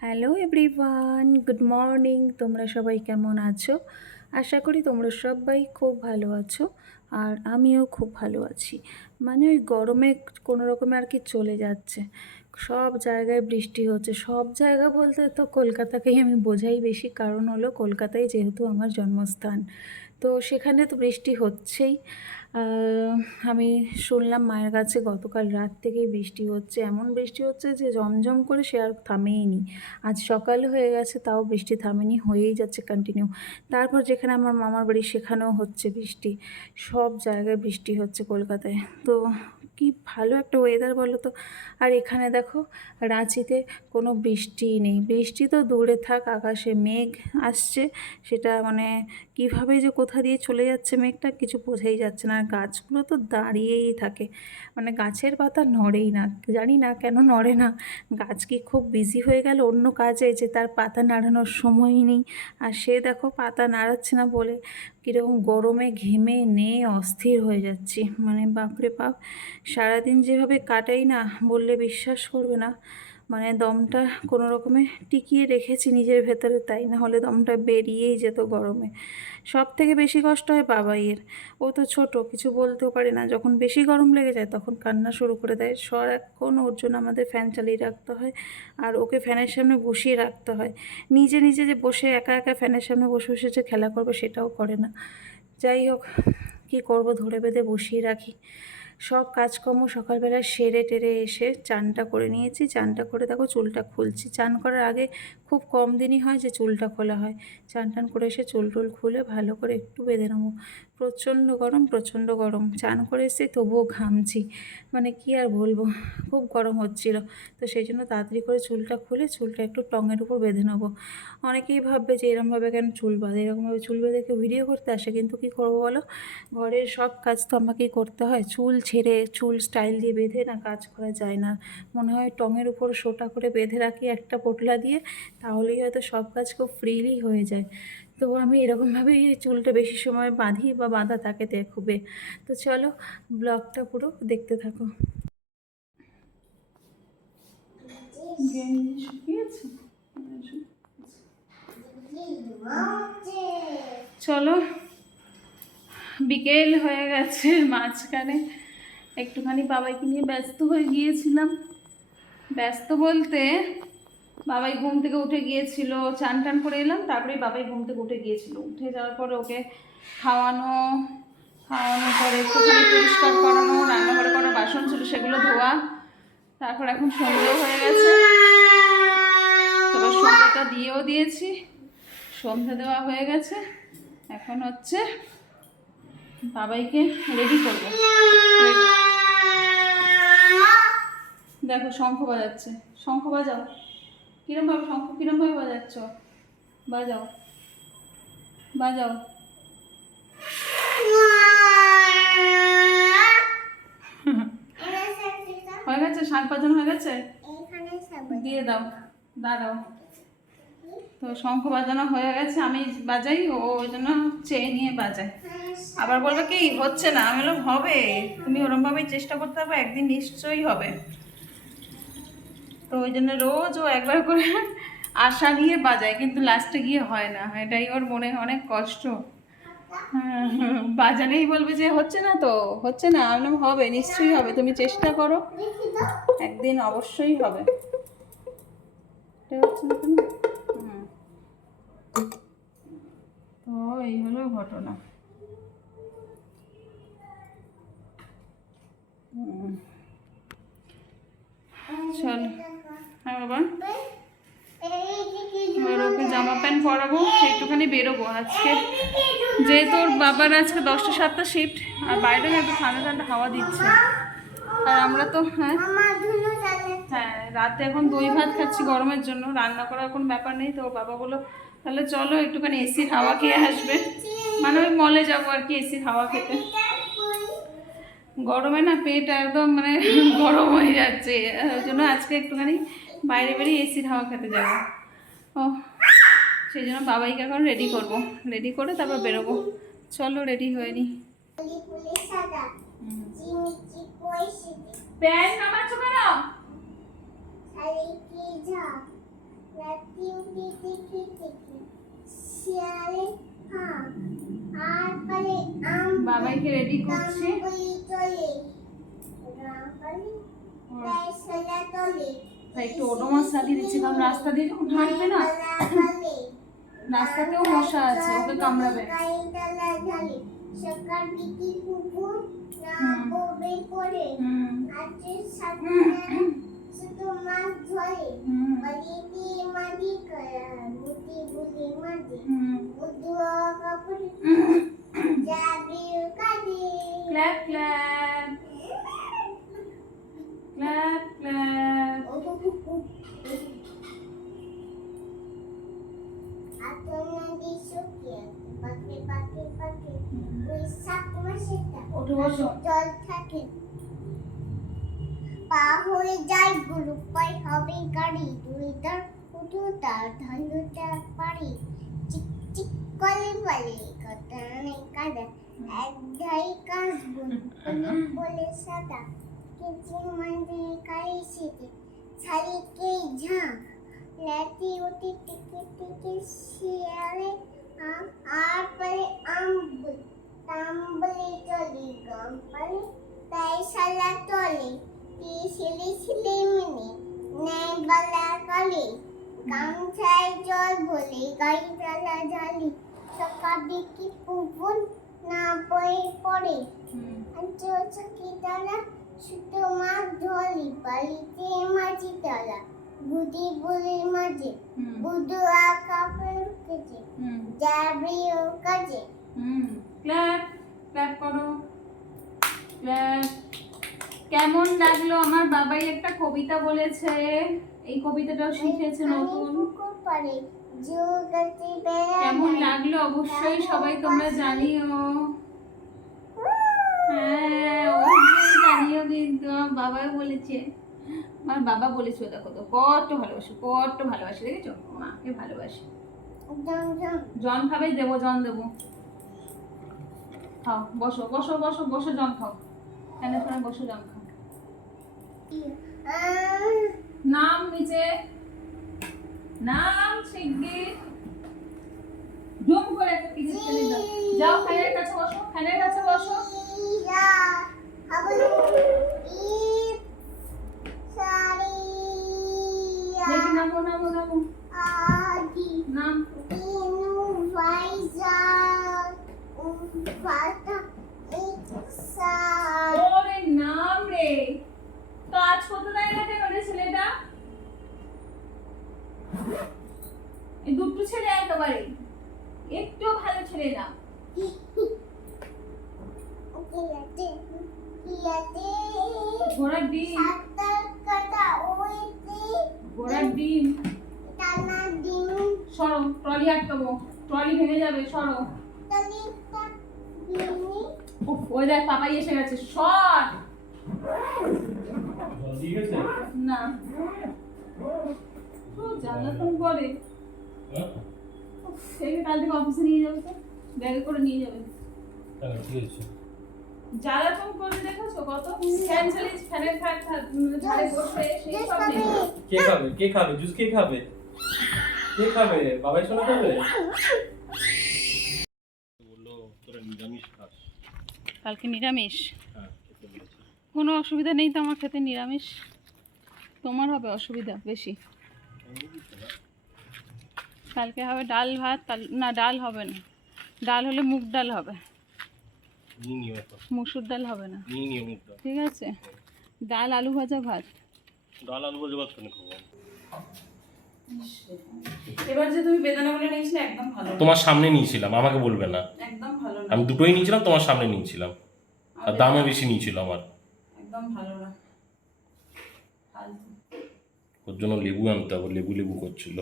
Hello everyone good morning তোমরা সবাই কেমন আছো? আশা করি তোমরা সবাই খুব ভালো আছো আর আমিও খুব ভালো আছি। মানে ওই গরমে কোনো রকমে আর কি চলে যাচ্ছে। সব জায়গায় বৃষ্টি হচ্ছে। সব জায়গা বলতে তো কলকাতাকেই আমি বোঝাই বেশি। কারণ হলো কলকাতায় যেহেতু আমার জন্মস্থান। তো সেখানে তো বৃষ্টি হচ্ছেই। আমি শুনলাম মায়ের কাছে গতকাল রাত থেকেই বৃষ্টি হচ্ছে। এমন বৃষ্টি হচ্ছে যে জমজম করে সে আর থামেইনি। আজ সকাল হয়ে গেছে, তাও বৃষ্টি থামেনি, হয়েই যাচ্ছে কন্টিনিউ তারপর যেখানে আমার মামার বাড়ি, সেখানেও হচ্ছে বৃষ্টি। সব জায়গায় বৃষ্টি হচ্ছে কলকাতায়। তো কি ভালো একটা ওয়েদার বলো তো। আর এখানে দেখো, রাঁচিতে কোনো বৃষ্টিই নেই। বৃষ্টি তো দূরে থাক, আকাশে মেঘ আসছে। সেটা মানে কীভাবে যে কোথা দিয়ে চলে যাচ্ছে মেঘটা কিছু বোঝাই যাচ্ছে না। আর গাছগুলো তো দাঁড়িয়েই থাকে। মানে গাছের পাতা নড়েই না। জানি না কেন নড়ে না। গাছ কি খুব বিজি হয়ে গেল অন্য কাজে যে তার পাতা নাড়ানোর সময়ই নেই। আর সে দেখো পাতা নাড়াচ্ছে না বলে কীরকম গরমে ঘেমে নে অস্থির হয়ে যাচ্ছি। মানে বাপরে বাপ, সারাদিন যেভাবে কাটাই না, বললে বিশ্বাস করবে না। মানে দমটা কোনো রকমে টিকিয়ে রেখেছি নিজের ভেতরে, তাই না হলে দমটা বেরিয়েই যেত গরমে। সব থেকে বেশি কষ্ট হয় বাবাইয়ের। ও তো ছোট, কিছু বলতেও পারে না। যখন বেশি গরম লেগে যায় তখন কান্না শুরু করে দেয়। সারাক্ষণ ওর জন্য আমাদের ফ্যান চালিয়ে রাখতে হয় আর ওকে ফ্যানের সামনে বসিয়ে রাখতে হয়। নিজে নিজে যে বসে একা একা ফ্যানের সামনে বসে বসে যে খেলা করবে সেটাও করে না। যাই হোক, কী করব ধরে বেঁধে বসিয়ে রাখি। সব কাজকর্ম সকালবেলা সেরে টেরে এসে চানটা করে নিয়েছি। চানটা করে দেখো চুলটা খুলছি। চান করার আগে খুব কম দিনই হয় যে চুলটা খোলা হয়। চান টান করে এসে চুল টুল খুলে ভালো করে একটু বেঁধে নেব। প্রচণ্ড গরম প্রচণ্ড গরম। চান করে এসে তবুও ঘামছি। মানে কি আর বলব, খুব গরম হচ্ছিল। তো সেই জন্য তাড়াতাড়ি করে চুলটা খুলে, চুলটা একটু টঙের উপর বেঁধে নেব। অনেকেই ভাববে যে এরমভাবে কেন চুল বাঁধে? এরকমভাবে চুল বেঁধে কেউ ভিডিও করতে আসে, কিন্তু কী করব বলো? ঘরের সব কাজ তো আমাকেই করতে হয়। চুল ছেড়ে, চুল স্টাইল দিয়ে বেঁধে না কাজ করা যায় না। মনে হয় টঙের উপর সোটা করে বেঁধে রাখি একটা পোটলা দিয়ে, তাহলেই হয়তো সব কাজ খুব ফ্রিলি হয়ে যায়। তো আমি এরকমভাবেই চুলটা বেশি সময় বাঁধি বা বাঁধা থাকে দেখবে তো চলো ব্লগটা পুরো দেখতে থাকো। চলো, বিকেল হয়ে গেছে মাঝখানে। একটুখানি বাবাইকে নিয়ে ব্যস্ত হয়ে গিয়েছিলাম। ব্যস্ত বলতে বাবাই ঘুম থেকে উঠে গিয়েছিল, চান টান করে এলাম তারপরে বাবাই ঘুম থেকে উঠে গিয়েছিল। উঠে যাওয়ার পরে ওকে খাওয়ানো খাওয়ানোর পরে একটুখানি পরিষ্কার করানো, রান্নাঘরে করা বাসন ছিল, সেগুলো ধোয়া, তারপর এখন সন্ধ্যেও হয়ে গেছে। তবে সন্ধ্যাটা দিয়েও দিয়েছি, সন্ধ্যে দেওয়া হয়ে গেছে। এখন হচ্ছে বাবাইকে রেডি করব। দেখো, শঙ্খ বাজাচ্ছে, শঙ্খ বাজাও। কিরমভাবে শঙ্খ কিরমভাবে বাজাচ্ছ? বাজাও। বাজাও। হয়ে গেছে? শাক বাজানো হয়ে গেছে? দিয়ে দাও। দাঁড়াও। তো শঙ্খ বাজানো হয়ে গেছে। আমি বাজাই, ও ওই জন্য চেয়ে নিয়ে বাজায়। আবার বলবে কি, হচ্ছে না। আমি হবে। তুমি ওরমভাবেই চেষ্টা করতে হবে একদিন নিশ্চয়ই হবে। তো ওই জন্য রোজ ও একবার করে আশা নিয়ে বাজায় কিন্তু লাস্টে গিয়ে হয় না। এটাই ওর মনে অনেক কষ্ট। হ্যাঁ, বাজালেই বলবে যে হচ্ছে না তো হচ্ছে না। আমি হবে নিশ্চয়ই হবে তুমি চেষ্টা করো। একদিন অবশ্যই হবে? হুম। তো এই হলো ঘটনা। চল। এবার ওকে জামা প্যান্ট পরাবো একটুখানি বেরোবো আজকে। যেহেতু ওর বাবার আজকে দশটা সাতটা শিফট আর বাইরে একটু ঠান্ডা ঠান্ডা হাওয়া দিচ্ছে। আর আমরা তো হ্যাঁ। হ্যাঁ রাতে এখন দই ভাত খাচ্ছি গরমের জন্য রান্না করার কোনো ব্যাপার নেই তো ওর বাবা বলল তাহলে চলো একটুখানি এসির হাওয়া খেয়ে আসবে। মানে ওই মলে যাব আর কি এসির হাওয়া খেতে। গরমে না পেট একদম মানে গরম হয়ে যাচ্ছে ওই জন্য আজকে একটুখানি বাইরে বেরিয়ে এসির হাওয়া খেতে যাব। ও সেই জন্য বাবাইকে এখন রেডি করব। রেডি করে তারপর বেরোবো। চলো রেডি হয়ে নি। বাবাইকে রেডি করছে। তাই একটু ওডোমাস লাগিয়ে দিচ্ছি, কারণ রাস্তা দিয়ে যখন হাঁটবে না, রাস্তাতেও মশা আছে, ওকে কামড়াবে। সকাল বিকি কুকুর না জল থাকে। পা হয়ে যায় গুরু পাই হবে গাড়ি। দুই তার উঠু তার ধানুটা পারি চিক চিক করে বলে কথা নেই কাদা। এক ধাই কাশবুন বলে বলে সাদা। কিছু মানে কারি শীতে শাড়িকে ঝাঁক লাঠি উঠে টিকে টিকে শিয়ালে আম আর পরে আম্বুল তাম্বলে চলে গাম পারে তাই সালা তলে। তি ছেলে ছেলে মিনি নেই বালা কলে গামছায় জল বলে গাড়ি চালা ঝালি সকাল দিকে পুপুন না বয়ে পড়ে। চোখ চকি তালা মাছ ধলি বালিতে মাঝি তালা বুলির মাঝে বুধু যাবে ও ক্ল্যাপ ক্ল্যাপ করো। ক্ল্যাপ। কেমন লাগল? আমার বাবাই একটা কবিতা বলেছে। এই কবিতাটাও শিখেছে নতুন। কেমন লাগল? অবশ্যই সবাই তোমরা জানিও। হ্যাঁ বাবাও বলেছে। আমার বাবা বলেছে দেখো তো কত ভালোবাসে কত ভালোবাসে দেখেছ? মাকে ভালোবাসে। জন খাবে দেবো জন দেবো। খাও বসো বসো বসো বসো জন খাও। কেন করে বসো জন খাও। নাম নিচে। নাম শিগগির। জুম করে একটা কিছু ছেলে দাও। যাও ফ্যানের কাছে বসো ফ্যানের কাছে বসো। দেখি নামো নামো নামো আদি, নাম দিনু, ভাইজান, উম্পাতা, ইকসার। ওরে নাম রে কাজ করতে দেয় না কেন রে ছেলেটা এই দুটো ছেলে একেবারে একটু ভালো ছেলে না কিয়াতে, কিয়াতে, ঘোড়ার ডিম সাঁতার কাটা ওইতে, ঘোড়ার ডিম টানা দিন, সরো, ট্রলি আটকাবো ট্রলি ভেঙে যাবে, সরো। ওই দেখ, পাপাই এসে গেছে, সর। না। জ্বালাতন করে। হ্যাঁ? কাল থেকে অফিসে নিয়ে যাবে তো, ব্যাগে করে নিয়ে যাবে। জ্বালাতন করে দেখেছ কত? ফ্যান চালিয়ে, ফ্যানের ফ্যান ধারে বসে কে খাবে? কে খাবে? জুস কে খাবে? কে খাবে? বাবাই শোনা খাবে? বলল তোরা নিরামিষ খাস। কালকে নিরামিষ? হ্যাঁ কোনো অসুবিধা নেই তো আমার খেতে নিরামিষ? তোমার হবে অসুবিধা বেশি। কালকে হবে ডাল ভাত কাল- না ডাল হবে না। ডাল হলে মুগ ডাল হবে। মুসুর ডাল হবে না। ঠিক আছে? ডাল আলু ভাজা ভাত? ডাল আলু পারতো না খাব? এবার যে তুমি বেদানাগুলো নিয়েছিলে একদম ভালো তোমার সামনে নিয়েছিলাম আমাকে বলবে না। একদম ভালো না। আমি দুটোই নিয়েছিলাম তোমার সামনে নিয়েছিলাম। আর দামও বেশি নিয়েছিল আমার। একদম ভালো না। ওর জন্য লেবু আনতে হবে লেবু লেবু করছিল।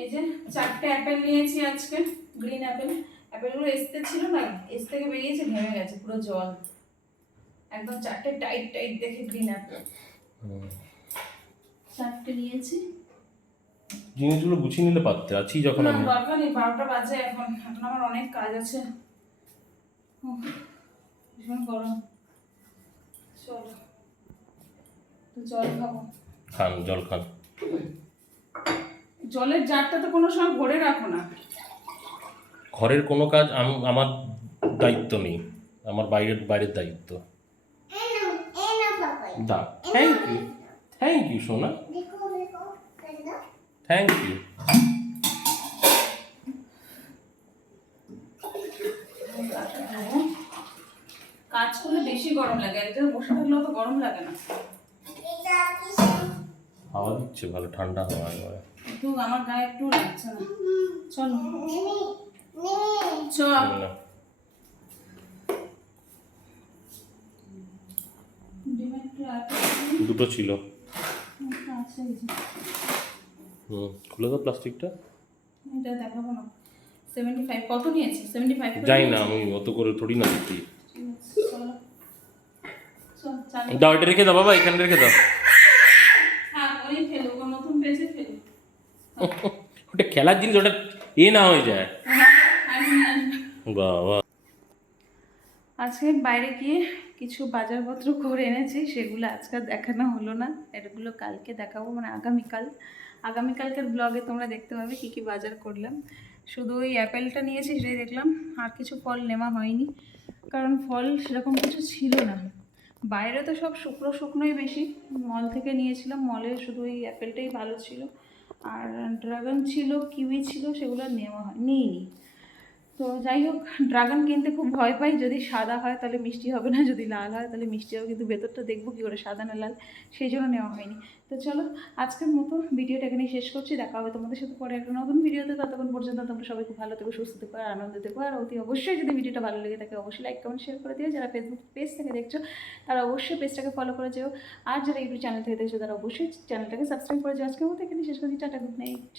এই যে চারটে অ্যাপেল নিয়েছি আজকে গ্রিন অ্যাপেল। অ্যাপেলগুলো এসতে ছিল না এস থেকে বেরিয়েছে ঘেমে গেছে পুরো জল। একদম চারটে টাইট টাইট দেখে গ্রিন অ্যাপেল। চারটে নিয়েছি। জিনিসগুলো গুছিয়ে নিলে পারতে। আছি যখন আমি। দরকার নেই বারোটা বাজে এখন। এখন আমার অনেক কাজ আছে। ভীষণ গরম। চলো জল খাব। খান জল খান। জলের জারটা তো কোনো সময় ভরে রাখো না। ঘরের কোনো কাজ আম- আমার দায়িত্ব নেই। আমার বাইরের বাইরের দায়িত্ব। এনো এনো বাবা দা থ্যাংক ইউ থ্যাংক ইউ সোনা। থ্যাংক ইউ কাজ করলে বেশি গরম লাগে এক জায়গায় বসে থাকলেও তো গরম লাগে না। হাওয়া দিচ্ছে ভালো ঠান্ডা হাওয়া এবারে কিন্তু আমার গায়ে একটু লাগছে না। চলো। চল। দুটো ছিল। আছে। হুম খুলে দাও প্লাস্টিকটা। এটা দেখাবো না। সেভেন্টি ফাইভ কত নিয়েছে? সেভেন্টি ফাইভ যাই না আমি অত করে থোড়ি না দিচ্ছি চলো দাও এটা রেখে দাও বাবা এখানে রেখে দাও। হ্যাঁ ওটা খেলার জিনিস ওটা এ না হয়ে যায়। বাবা। আজকে বাইরে গিয়ে কিছু বাজারপত্র করে এনেছি সেগুলো আজকে দেখানো হলো না। এগুলো কালকে দেখাবো মানে আগামীকাল। আগামীকালকের ব্লগে তোমরা দেখতে পাবে কী কী বাজার করলাম। শুধু ওই অ্যাপেলটা নিয়েছি সেটাই দেখলাম, আর কিছু ফল নেওয়া হয়নি। কারণ ফল সেরকম কিছু ছিল না। বাইরে তো সব শুকনো শুকনোই বেশি। মল থেকে নিয়েছিলাম মলে শুধু ওই অ্যাপেলটাই ভালো ছিল। আর ড্রাগন ছিল কিউই ছিল, সেগুলো নেওয়া হয়, নিইনি। তো যাই হোক, ড্রাগন কিনতে খুব ভয় পাই। যদি সাদা হয় তাহলে মিষ্টি হবে না, যদি লাল হয় তাহলে মিষ্টি হবে কিন্তু ভেতরটা দেখব কী করে, সাদা না লাল, সেই জন্য নেওয়া হয়নি। তো চলো, আজকের মতো ভিডিওটা এখানেই শেষ করছি। দেখা হবে তোমাদের সাথে পরে একটা নতুন ভিডিওতে। ততক্ষণ পর্যন্ত তোমরা সবাই খুব ভালো থেকো, সুস্থ থেকো আর আনন্দ থেকো। আর অতি অবশ্যই যদি ভিডিওটা ভালো লেগে থাকে, অবশ্যই লাইক কমেন্ট শেয়ার করে দিও। যারা ফেসবুক পেজ থেকে দেখছ, তারা অবশ্যই পেজটাকে ফলো করে যেও। আর যারা ইউটিউব চ্যানেল থেকে দেখছ, তারা অবশ্যই চ্যানেলটাকে সাবস্ক্রাইব করে যাও। আজকের মতো এখানে শেষ করছি। Tata good night